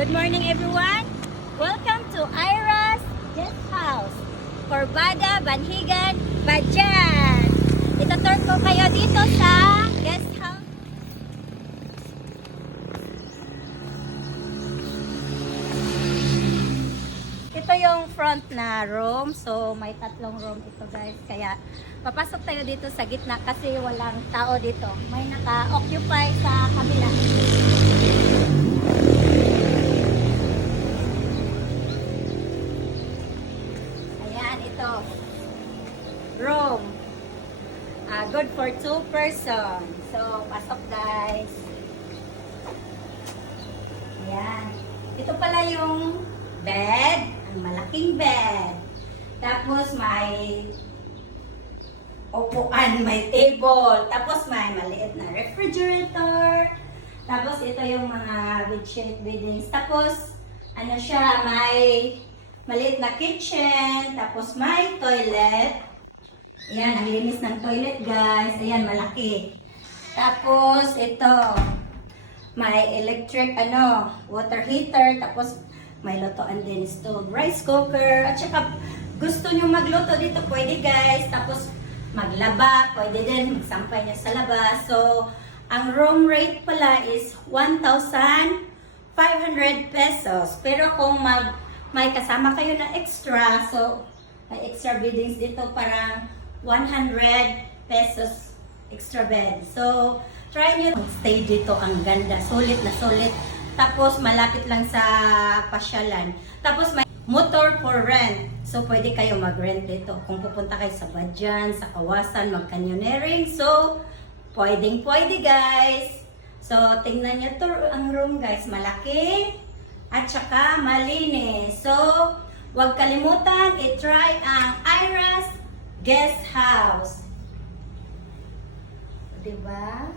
Good morning everyone! Welcome to Ira's Guest House, Corbada, Banhigan, Badyan. Itutur ko kayo dito sa guest house. Ito yung front na room. So may tatlong room ito guys. Kaya papasok tayo dito sa gitna kasi walang tao dito. May naka-occupy sa kabila. Room. Good for 2 person. So, pasok guys. Ayan. Ito pala yung bed. Ang malaking bed. Tapos may upuan, may table. Tapos may maliit na refrigerator. Tapos ito yung mga bedsheet beddings. Tapos, ano siya, may maliit na kitchen. Tapos may toilet. Ayan, ang linis ng toilet guys. Ayan, malaki. Tapos, ito. May electric, water heater. Tapos, may lutoan din stove, rice cooker. At saka, gusto nyo magluto dito, pwede guys. Tapos, maglaba, pwede din. Magsampay nyo sa labas. So, ang room rate pala is 1,500 pesos. Pero kung may kasama kayo na extra, so, may extra beddings dito, parang 100 pesos extra bed. So, try nyo stay dito. Ang ganda. Sulit na sulit. Tapos, malapit lang sa pasyalan. Tapos, may motor for rent. So, pwede kayo mag-rent dito. Kung pupunta kayo sa Badyan, sa Kawasan, mag-canyoneering. So, pwedeng-pwede guys. So, tingnan nyo to ang room guys. Malaki. At saka, malinis. So, huwag kalimutan, i-try ang Ira's Guest House. Diba?